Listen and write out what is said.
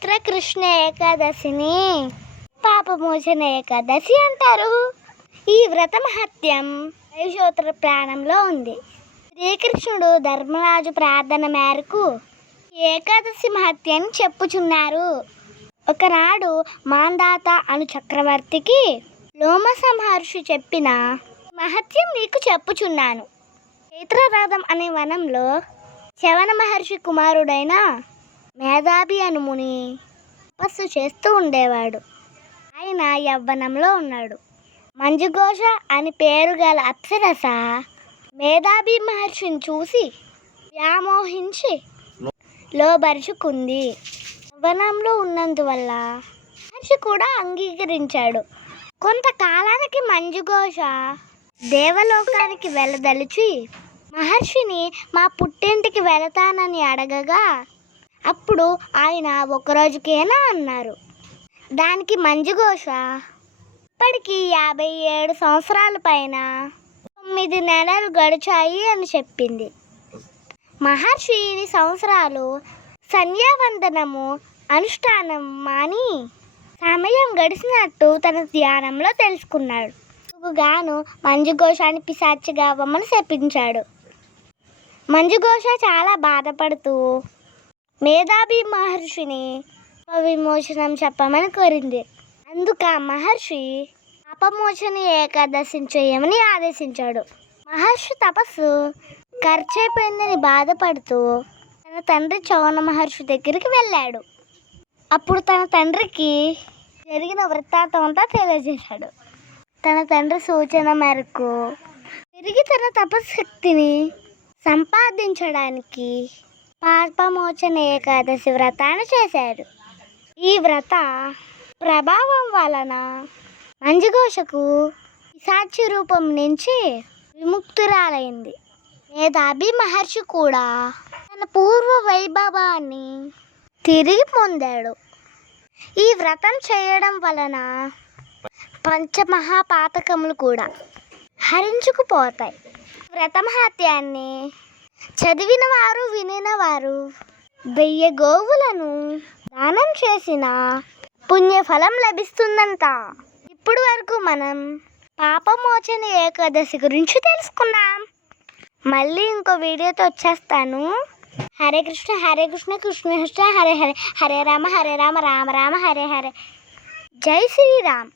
చైత్ర కృష్ణ ఏకాదశిని పాపమోచన ఏకాదశి అంటారు. ఈ వ్రత మహత్యం వైశోత్తర ప్రాణంలో ఉంది. శ్రీకృష్ణుడు ధర్మరాజు ప్రార్థన మేరకు ఏకాదశి మహత్యాన్ని చెప్పుచున్నారు. ఒకనాడు మాంధాత అను చక్రవర్తికి లోమస మహర్షి చెప్పిన మహత్యం నీకు చెప్పుచున్నాను. చైత్రరథం అనే వనంలో శవన మహర్షి కుమారుడైన మేధావి అను ముని తపస్సు చేస్తూ ఉండేవాడు. ఆయన యవ్వనంలో ఉన్నాడు. మంజుఘోష అని పేరు గల అప్సరస మేధావి మహర్షిని చూసి వ్యామోహించి లోబరుచుకుంది. యవ్వనంలో ఉన్నందువల్ల మహర్షి కూడా అంగీకరించాడు. కొంతకాలానికి మంజుఘోష దేవలోకానికి వెళ్ళదలిచి మహర్షిని మా పుట్టింటికి వెళతానని అడగగా అప్పుడు ఆయన ఒకరోజుకేనా అన్నారు. దానికి మంజుఘోష ఇప్పటికి 57 సంవత్సరాల పైన 9 నెలలు గడిచాయి అని చెప్పింది. మహర్షి ఇన్ని సంవత్సరాలు సంధ్యావందనము అనుష్ఠానం మాని సమయం గడిచినట్టు తన ధ్యానంలో తెలుసుకున్నాడు. గాను మంజుఘోషాన్ని పిశాచిగా అవ్వమని శపించాడు. మంజుఘోష చాలా బాధపడుతూ మేధావి మహర్షిని విమోచనం చెప్పమని కోరింది. అందుక మహర్షి పాపమోచన ఏకాదశిని చేయమని ఆదేశించాడు. మహర్షి తపస్సు ఖర్చయిపోయిందని బాధపడుతూ తన తండ్రి చౌన మహర్షి దగ్గరికి వెళ్ళాడు. అప్పుడు తన తండ్రికి జరిగిన వృత్తాంతం అంతా తెలియజేశాడు. తన తండ్రి సూచన మేరకు తిరిగి తన తపశక్తిని సంపాదించడానికి పాపమోచన ఏకాదశి వ్రతాన్ని చేశాడు. ఈ వ్రత ప్రభావం వలన మంజుఘోషకు పిశాచి రూపం నుంచి విముక్తురాలైంది. మేధావి మహర్షి కూడా తన పూర్వ వైభవాన్ని తిరిగి పొందాడు. ఈ వ్రతం చేయడం వలన పంచమహాపాతకములు కూడా హరించుకుపోతాయి. వ్రత మహత్యాన్ని చదివిన వారు వినిన వారు 1000 గోవులను దానం చేసిన పుణ్యఫలం లభిస్తుందంట. ఇప్పుడు వరకు మనం పాపమోచన ఏకాదశి గురించి తెలుసుకున్నాం. మళ్ళీ ఇంకో వీడియోతో వచ్చేస్తాను. హరే కృష్ణ కృష్ణ కృష్ణ హరే హరే, హరే రామ రామ రామ హరే హరే. జై శ్రీరామ్.